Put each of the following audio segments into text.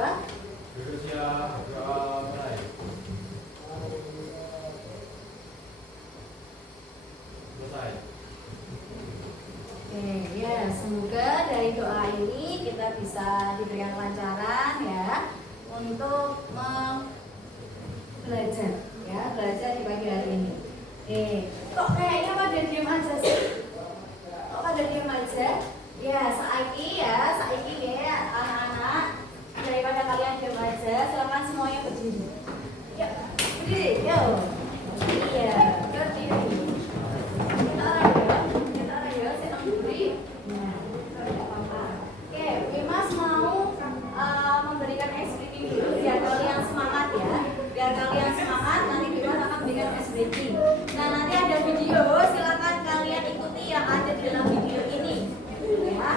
Pak. Oke, ya, semoga dari doa ini kita bisa diberikan kelancaran ya untuk belajar ya, belajar di pagi hari ini. Kok kayaknya pada diam aja sih? Kok pada diam aja? Ya, saiki ya anak-anak, daripada kalian diam aja, silakan semuanya berdiri. Yuk, berdiri, yuk. Iya, berdiri. Memberikan ice breaking dulu biar kalian semangat ya. Biar kalian semangat, nanti Bimas akan memberikan ice breaking. Nah, nanti ada video, silakan kalian ikuti yang ada di dalam video ini. Ya.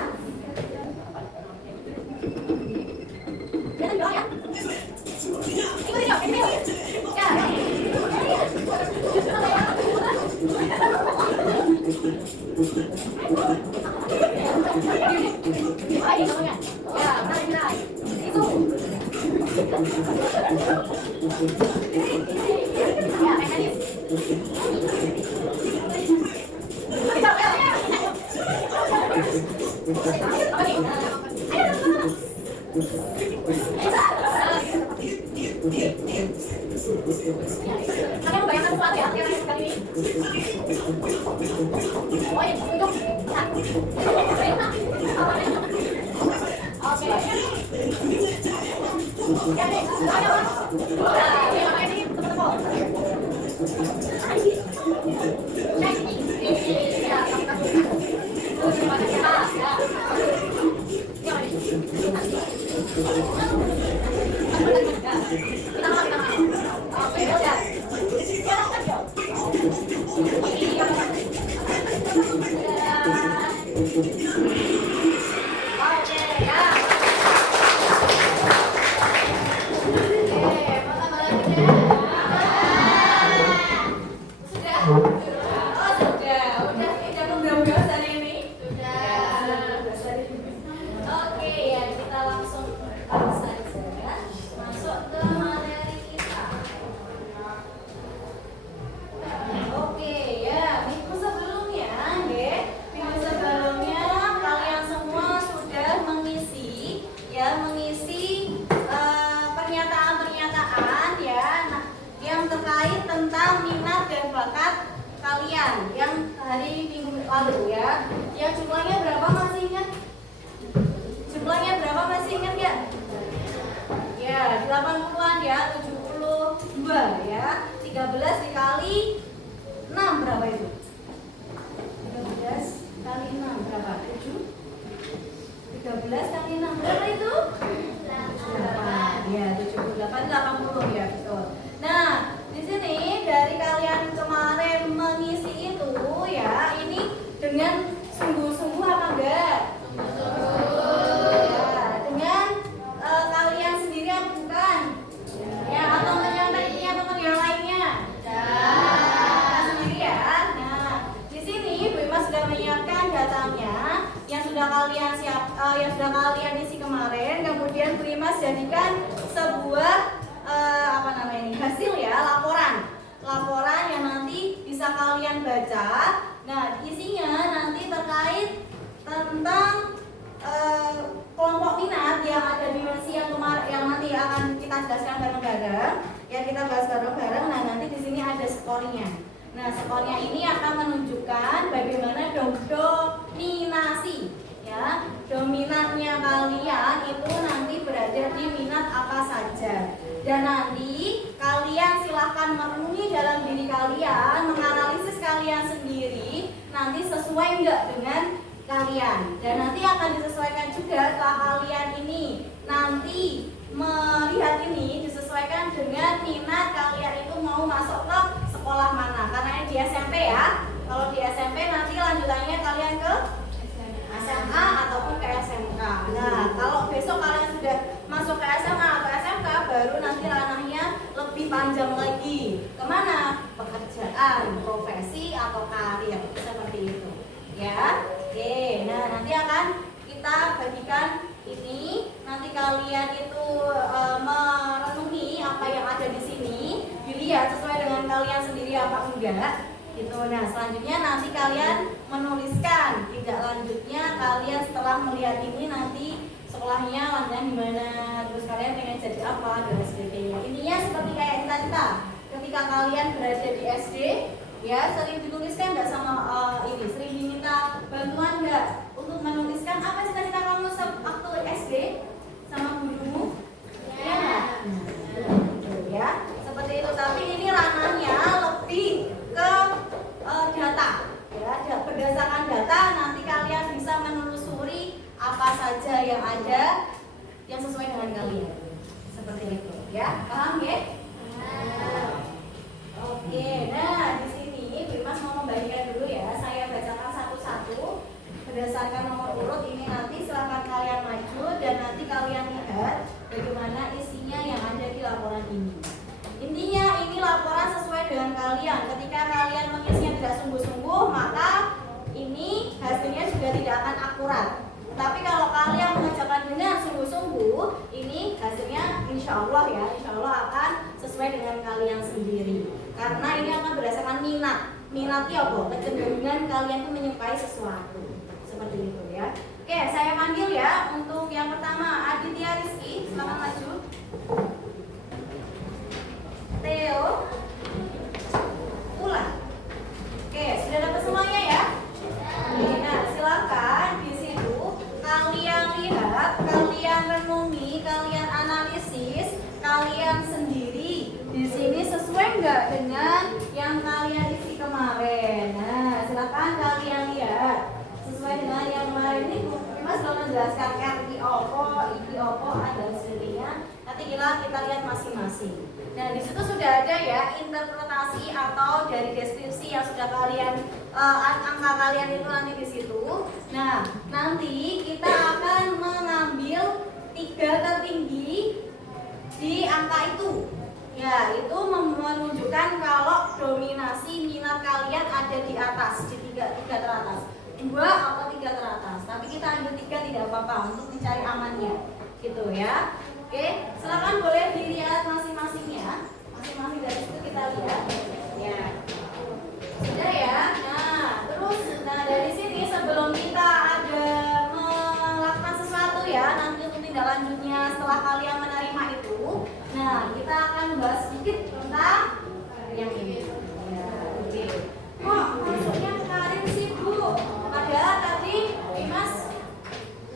Oke, nah nanti akan kita bagikan ini, nanti kalian itu kalian sendiri apa enggak gitu. Nah selanjutnya nanti kalian menuliskan tindak lanjutnya kalian setelah melihat ini, nanti sekolahnya lanjutnya gimana, terus kalian pengen jadi apa dan sebagainya. Intinya seperti kayak kita ketika kalian berada di SD ya, sering dituliskan nggak sama ini, sering diminta bantuan nggak untuk menuliskan apa cita-cita kamu waktu SD sama gurumu? Ya nggak? Ya seperti itu. Tapi ini ranahnya lebih ke data ya, berdasarkan data nanti kalian bisa menelusuri apa saja yang ada yang sesuai dengan kalian, seperti itu ya. Paham ya? Oke, nah di sini Bu Mas mau membagikan dulu ya, saya bacakan satu-satu berdasarkan nomor urut ini, nanti silakan kalian maju dan nanti kalian lihat bagaimana isinya yang ada di laporan ini. Intinya ini laporan sesuai dengan kalian. Ketika kalian mengisinya tidak sungguh-sungguh, maka ini hasilnya juga tidak akan akurat. Tapi kalau kalian mengerjakan dengan sungguh-sungguh, ini hasilnya insya Allah ya, insya Allah akan sesuai dengan kalian sendiri. Karena ini akan berdasarkan minat. Minatnya apa? Kecenderungan kalian itu menyukai sesuatu. Seperti itu ya. Oke, saya panggil ya untuk yang pertama Aditya Rizky, silakan maju. Theo Ulan. Oke, sudah dapat semuanya ya? Nah, silakan di situ kalian lihat, kalian renungi, kalian analisis, kalian sendiri di sini sesuai nggak dengan yang kalian isi kemarin. Nah, silakan kalian lihat sesuai dengan yang kemarin. Ini Mas belum menjelaskan RI opo, IPI opo, dan sebagainya. Nanti kita lihat masing-masing. Nah, di situ sudah ada ya interpretasi atau dari deskripsi yang sudah kalian angka kalian itu nanti di situ. Nah, nanti kita akan mengambil 3 tertinggi di angka itu. Ya, itu menunjukkan kalau dominasi minat kalian ada di atas, di 3 teratas. 2 atau 3 teratas. Tapi kita ambil 3 tidak apa-apa untuk mencari amannya. Gitu ya. Oke, silakan boleh dilihat masing-masingnya. Masing-masing dari situ kita lihat. Ya. Sudah ya. Nah, terus dari sini sebelum kita ada melakukan sesuatu ya, nanti untuk tindak lanjutnya setelah kalian menerima itu. Nah, kita akan bahas sedikit tentang yang ini. Ya, oke. Kok masuknya ke karir sih, Bu? Padahal tadi Dimas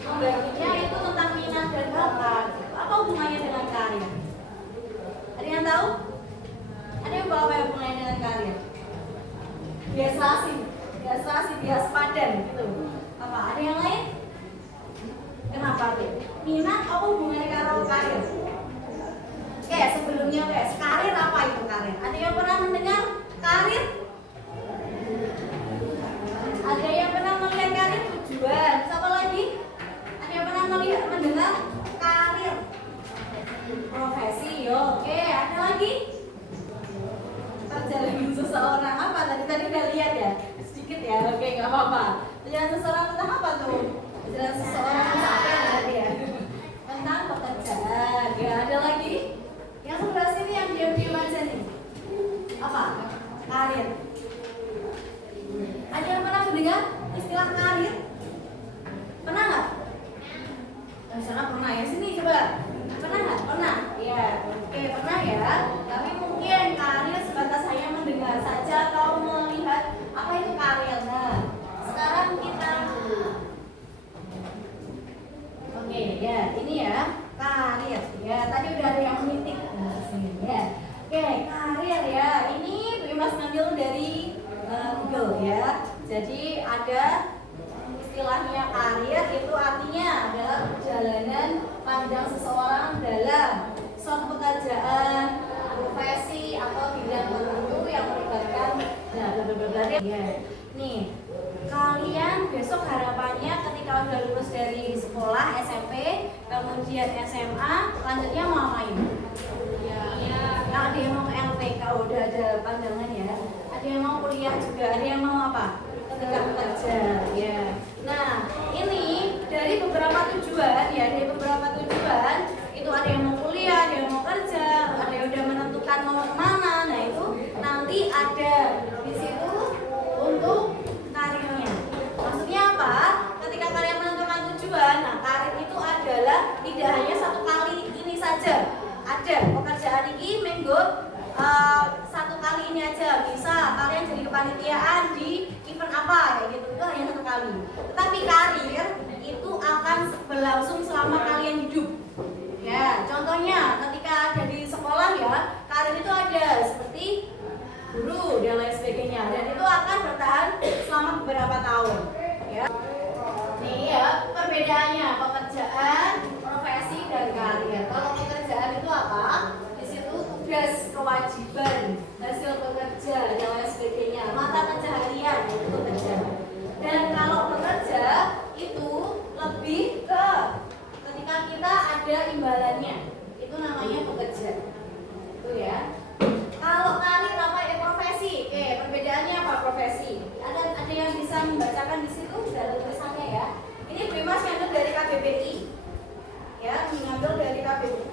membaginya itu tentang minat dan bakat. Apa hubungannya dengan karir? Ada yang tahu? Ada yang bawa apa hubungannya dengan karir? Bias padan gitu. Apa? Ada yang lain? Kenapa tuh? Minat apa hubungannya karo karir? Oke, sebelumnya karir apa itu karir? Ada yang pernah mendengar karir? Ada yang pernah melihat karir tujuan? Siapa lagi? Ada yang pernah mendengar karir? Profesi, oke. Ada lagi? Perjalanan seseorang apa? Tadi udah lihat ya? Sedikit ya, oke, nggak apa-apa. Perjalanan seseorang tentang apa tuh? Perjalanan seseorang tentang apa yang tadi ya? Tentang pekerjaan. Ya, ada lagi? Yang sebelah sini yang diam-diam aja nih. Apa? Karir. Ada yang pernah mendengar istilah karir? Pernah nggak? Sana pernah ya, sini coba. Pernah nggak? Pernah. Ya, oke pernah ya. Tapi mungkin karir sebatas hanya mendengar saja atau melihat apa itu karir. Nah, sekarang kita. Oke ya, ini ya karir. Ya, tadi udah ada yang menitik. Nah, sini ya. Oke, karir ya. Ini Mas ngambil dari Google ya. Jadi ada istilahnya karir, itu artinya adalah perjalanan panjang seseorang dalam suatu pekerjaan, profesi atau bidang tertentu yang melibatkan ya. Nih, kalian besok harapannya ketika udah lulus dari sekolah SMP, kemudian SMA, lanjutnya mau ngapain? Ya, ada yang mau LPK, udah ada pandangan ya. Ada yang mau kuliah juga, ada yang mau apa? Ketika bekerja, ya. Nah, ini dari beberapa tujuan ya, dari beberapa tujuan itu ada yang mau kuliah, ada yang mau kerja, ada yang udah menentukan mau kemana. Nah itu nanti ikut satu kali ini aja, bisa kalian jadi kepanitiaan di event apa kayak gitu, itu hanya satu kali. Tetapi karir itu akan berlangsung selama kalian hidup. Ya, contohnya ketika ada di sekolah ya, karir itu ada seperti guru dan lain sebagainya, dan itu akan bertahan selama beberapa tahun. Ya, nih ya perbedaannya pekerjaan, profesi dan karir. Kalau pekerjaan itu apa? Di situ tugas, kewajiban, hasil bekerja dan lain sebagainya, mata pencaharian itu bekerja. Dan kalau bekerja itu lebih ke ketika kita ada imbalannya, itu namanya bekerja. Itu ya. Kalau karir apa ya, profesi? Oke, perbedaannya apa profesi? Ada yang bisa membacakan di situ dari tulisannya ya. Ini Primas ngambil dari KBBI. Ya, mengambil dari KBBI.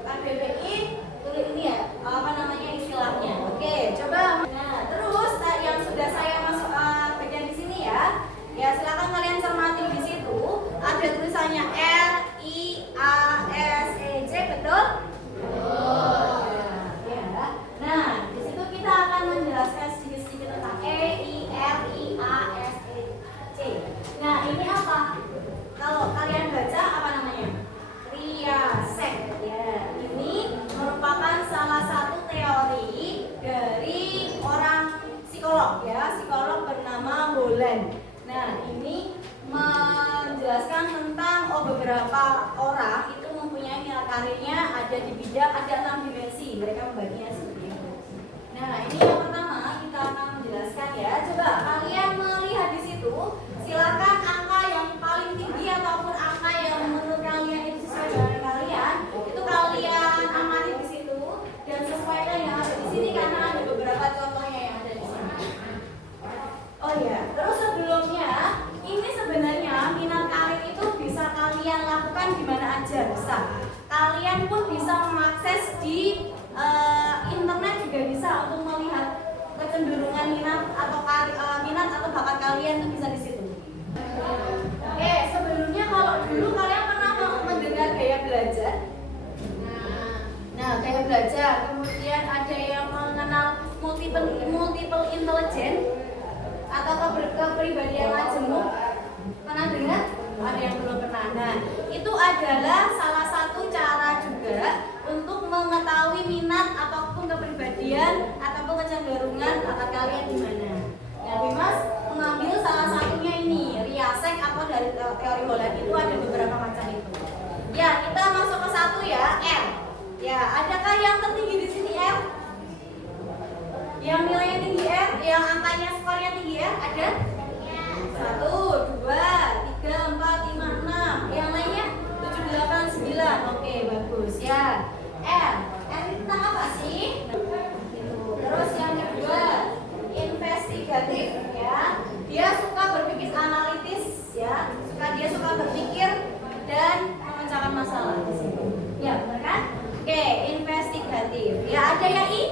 KBBI tulis ini ya, apa namanya istilahnya. Oke, coba. Nah, terus yang sudah saya masuk bagian di sini ya. Ya, silakan kalian cermati di situ. Ada tulisannya RIASEJ, betul? Betul. Nah, di situ kita akan menjelaskan sedikit-sedikit tentang EIRIASEJ. Nah, ini apa? Kalau kalian baca apa namanya? Riasek. Ya, ini merupakan salah satu teori dari orang psikolog ya, psikolog bernama Holland. Nah, ini menjelaskan tentang beberapa orang itu mempunyai minat karirnya ada di bidang, ada 6 dimensi, mereka membaginya seperti itu. Nah, ini yang pertama kita akan menjelaskan ya. Coba kalian melihat di situ, silakan angka yang paling tinggi ataupun angka yang menurut kalian itu sesuai dengan kalian, itu kalian amati di situ dan sesuaikan yang ada di sini karena ada beberapa contohnya yang ada di sini. Oh ya, terus sebelumnya ini sebenarnya minat karir itu bisa kalian lakukan di mana aja bisa. Kalian pun bisa mengakses di internet juga bisa untuk melihat kecenderungan minat atau minat atau bakat kalian itu bisa di situ. Oke, sebelumnya kalau dulu kalian pernah mendengar gaya belajar? Nah, gaya belajar, kemudian ada yang mengenal multiple intelligence atau kepribadian majemuk. Pernah dengar? Ada yang belum pernah. Nah, itu adalah salah satu cara juga untuk mengetahui minat ataupun kepribadian ataupun kecenderungan bakat kalian di mana. Nah, Bimas mengambil salah satunya ini, Riasek atau dari teori Holland itu ada beberapa macam itu. Ya, kita masuk ke satu ya, R. Ya, adakah yang tertinggi di sini R? Yang nilainya tinggi R, yang angkanya skornya tinggi R ada? 1, 2, 3, 4, 5, 6. Yang lainnya 7, 8, 9. Oke, bagus ya. R itu tentang apa sih? Terus yang kedua, investigatif ya. Dia suka berpikir analitis ya. Dia suka berpikir dan memecahkan masalah di sini. Ya, benar kan? Oke, investigatif. Ya, ada yang I?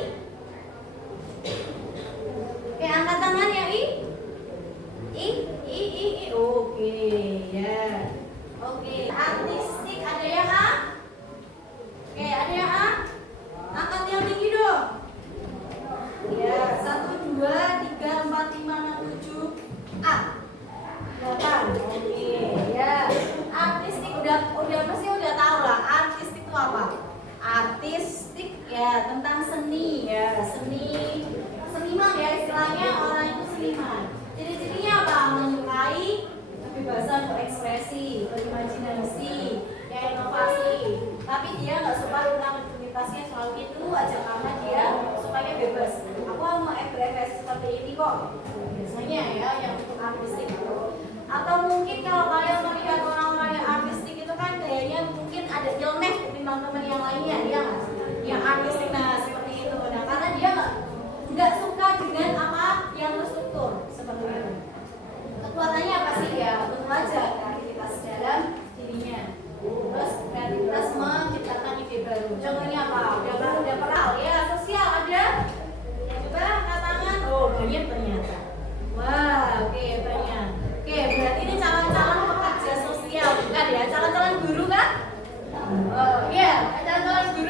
Oke, angkat tangan ya I. I. Oke, ya. Oke, artistik ada yang A? Oke, ada yang A? Angkat yang tinggi dong. Ya, 1, 2, 3, 4, 5, 6, 7. A. 8. Oke, ya. Artistik udah pasti udah tahu lah. Artistik itu apa? Artistik ya tentang seni ya, seniman ya istilahnya, orang itu seniman. Ciri-cirinya apa? Menyukai kebebasan berekspresi, berimajinasi, ya inovasi. Tapi dia nggak suka tentang rutinitasnya selalu itu aja karena dia supaya bebas. Aku mau berekspresi seperti ini kok. Biasanya ya yang untuk artistik itu. Atau mungkin kalau kalian melihat orang-orang yang artistik itu kan gayanya mungkin ada nyeleneh ketimbang teman yang lainnya, dia nggak? Yang artistik nah seperti itu. Nah karena dia nggak suka dengan apa yang terstruktur seperti itu. Kekuatannya apa sih ya? Tentu aja kreativitas dalam dirinya. Terus kreativitas menciptakan ide baru. Contohnya apa? Udah pernah ya sosial ada. Coba angkat tangan. Oh banyak ternyata. Wah oke banyak. Oke berarti ini calon-calon pekerja sosial bukan ya? Calon-calon guru kan? Oh iya calon-calon guru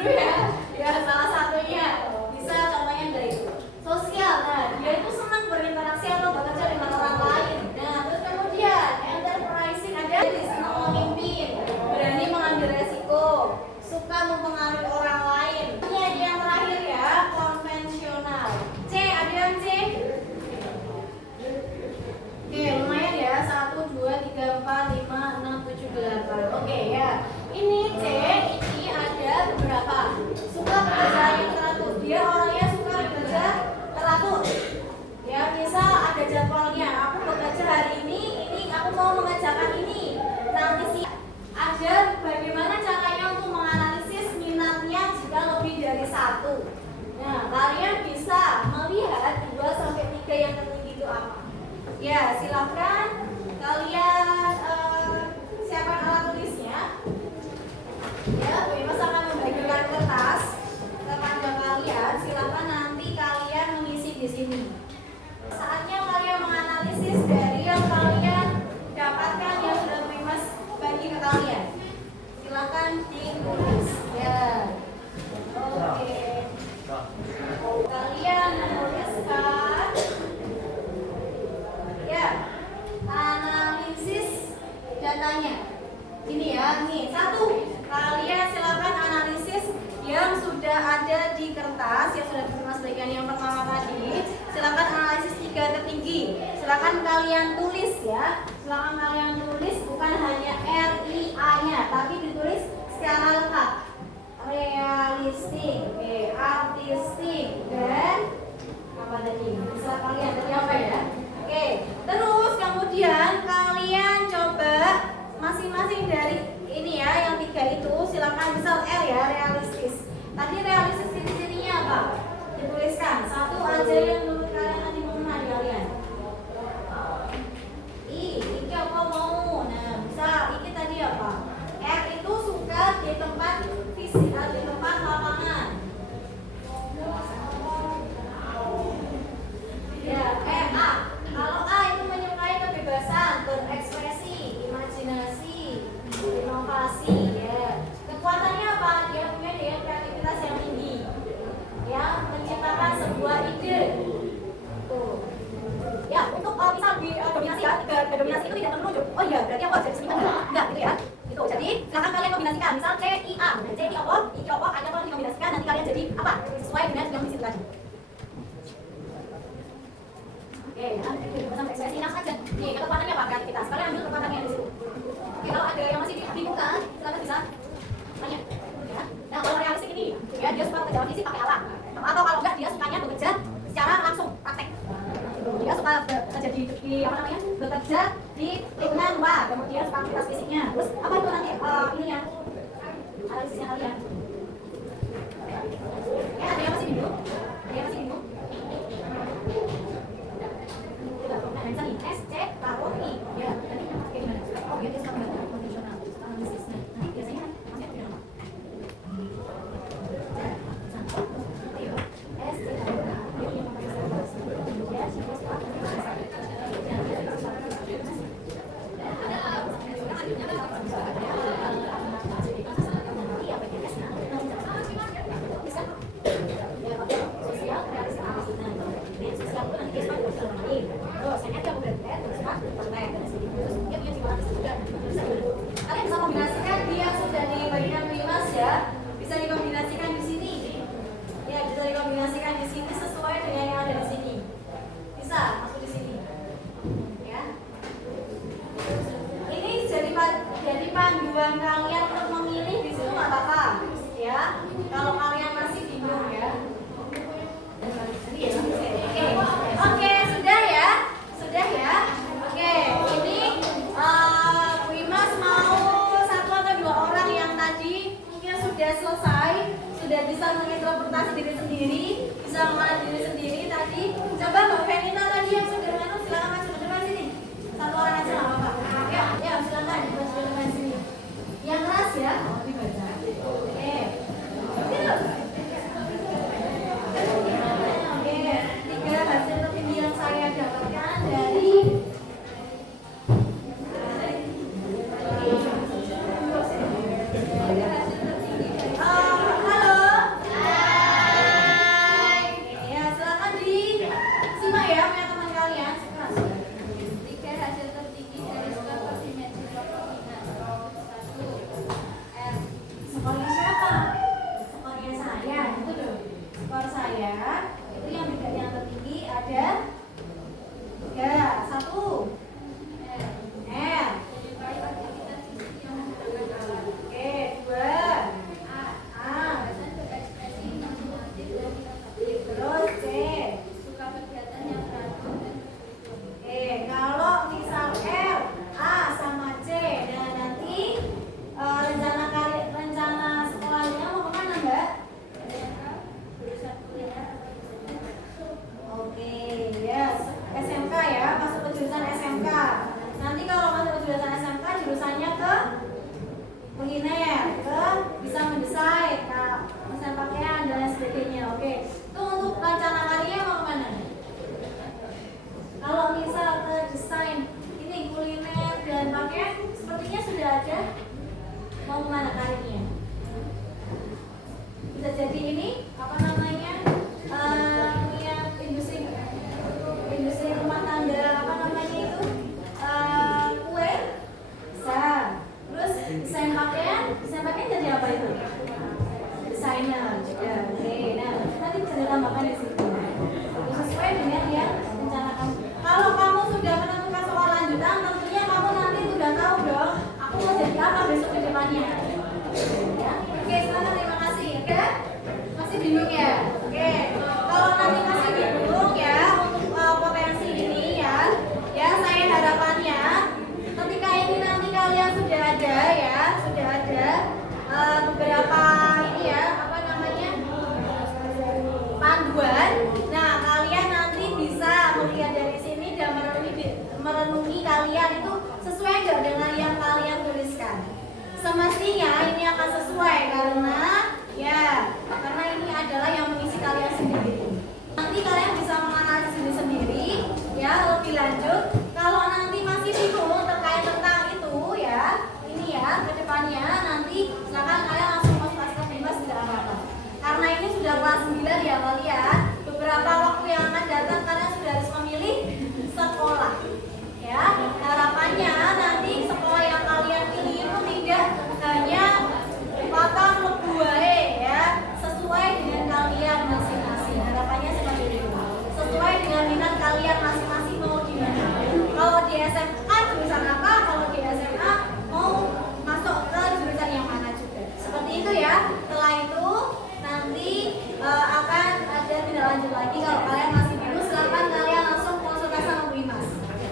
Ya, silakan kalian siapkan alat tulisnya. Ya, Bu Imas akan membagikan kertas kepada kalian. Silakan nanti kalian mengisi di sini. Saatnya kalian menganalisis dari yang kalian dapatkan yang sudah Bu Imas bagi ke kalian. Silakan ditulis. Ya. Oke. Kalian menuliskan ya analisis datanya. Ini ya, nih satu. Kalian silakan analisis yang sudah ada di kertas yang sudah Mas bagian yang pertama tadi. Silakan analisis 3 tertinggi. Silakan kalian tulis ya. Silakan kalian tulis bukan hanya RIA-nya, tapi ditulis secara lengkap. Realistik, artistik, dan apa tadi? Bisa kalian tadi apa ya? Oke, terus kemudian kalian coba masing-masing dari ini ya, yang 3 itu silakan misal R ya, realistis. Tadi realistis di sininya apa? Dituliskan satu aja yang menurut kalian tadi mengena di kalian. Iki apa mau? Nah, bisa iki tadi apa? R itu suka di tempat fisik, di tempat lapangan. Ya, A. Kalau A itu menyukai kebebasan, berekspresi, imajinasi, inovasi, ya. Kekuatannya apa? Dia punya daya kreativitas yang tinggi, ya, menciptakan sebuah ide. Tuh. Ya, untuk misal di dominasi ya, dominasi itu tidak menunjuk. Oh iya, berarti aku jadi seniman enggak gitu ya. Itu. Jadi, silakan kalian kombinasikan. Misal CIA, C di apa? I apa? Ada kalau dikombinasikan nanti kalian jadi apa? Sesuai dengan yang di situ tadi. Oke, ya, sampai ekspresi nas aja. Nih, kekuatannya apa? Kreativitas. Kalian ambil kekuatannya di situ. Oke, kalau ada yang masih dibuka, silakan bisa tanya. Ya. Nah, kalau realistik ini, ya dia suka bekerja fisik pakai alat. Atau kalau enggak dia sukanya bekerja secara langsung, praktek. Dia suka bekerja di apa namanya? Bekerja di lingkungan luar. Kemudian suka aktivitas fisiknya. Terus apa itu nanti ininya? Analisisnya kalian. Ya, ada yang masih bingung? Ada yang masih bingung? Nah, bisa nih, S, C, taruh I. Ya, nanti kayak gimana? Oh, dia suka bekerja konvensional, suka analisis. Nah, nanti biasanya kan masih ada nama. S, C, taruh I. Kalian bisa kombinasikan dia sudah dibagikan Mas ya. Bisa dikombinasikan di sini. Ya, bisa dikombinasikan di sini sesuai dengan yang ada di sini. Bisa masuk di sini. Ya. Ini jadi panduan kalian untuk memilih di situ nggak apa-apa. Ya. Kalau kalian masih bingung ya. Oke, sudah ya. Sudah ya. Oke, ini Bu Imas mau 1 atau 2 orang yang tadi mungkin sudah selesai, sudah bisa menginterpretasi diri sendiri, bisa mengenal diri sendiri tadi. Coba Mbak Fenina tadi yang sudah mengenal, silakan maju ke depan sini. 1 orang aja nggak apa-apa. Ya, silakan maju ke depan sini. Yang keras ya. Oke. Oke, 3 hasil tertinggi yang saya dapatkan dari rencana sekolahnya mau kemana Mbak? bisa jadi ini apa namanya punya industri rumah tangga, apa namanya itu kue bisa. Terus desain pakaian jadi apa itu? Desainer juga. Oke, nah nanti bisa ditambahkan di situ sesuai dengan yang rencana kamu. Kalau kamu sudah menentukan soal lanjutan, tentunya kamu nanti sudah tahu dong aku mau jadi apa besok ke depannya ya. Oke, semangat, terima kasih. Oke, masih bingung ya? Oke, kalau nanti masih bingung ya untuk potensi ini ya saya harapannya ketika ini nanti kalian sudah ada beberapa ini ya apa namanya panduan. Nah, kalian nanti bisa melihat dari sini dan merenungi kalian itu sesuai nggak dengan yang kalian tuliskan. Semestinya ini akan sesuai karena ini adalah yang mengisi kalian sendiri. Nanti kalian bisa menganalisis sendiri ya lebih lanjut. Kalau nanti masih bingung terkait tentang itu ini ke depannya nanti silakan kalian langsung konsultasi bebas, tidak apa-apa. Karena ini sudah kelas 9 ya kalian. Beberapa waktu yang akan datang kalian sudah harus memilih sekolah. Ya, harapannya nanti sekolah yang kalian pilih itu tidak hanya patang lebuae ya, sesuai dengan kalian masing-masing. Harapannya seperti itu. Sesuai dengan minat kalian masing-masing mau di mana. Kalau di SMA jurusan apa, kalau di SMA mau masuk ke jurusan yang mana juga. Seperti itu ya. Setelah itu nanti akan ada tindak lanjut lagi. Kalau kalian masih bingung, silakan kalian langsung konsultasi sama Bu Imas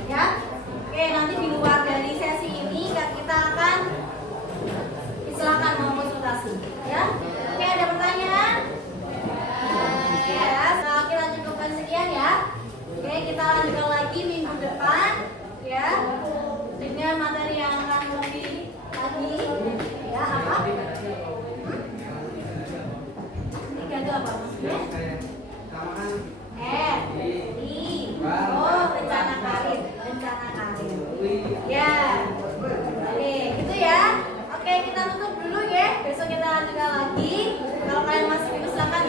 ya. Oke, nanti di luar dari sesi ini kita akan silakan mau konsultasi ya. Oke, ada pertanyaan? Kita cukupkan sekian ya. Oke, kita lanjutkan lagi minggu depan ya dengan materi yang akan lebih lagi ya. Apa? Tiga itu apa maksudnya? Rencana karir ya. Oke, gitu ya. Oke, kita tutup dulu ya. Besok kita lanjutkan lagi. Kalau kalian masih bingung silakan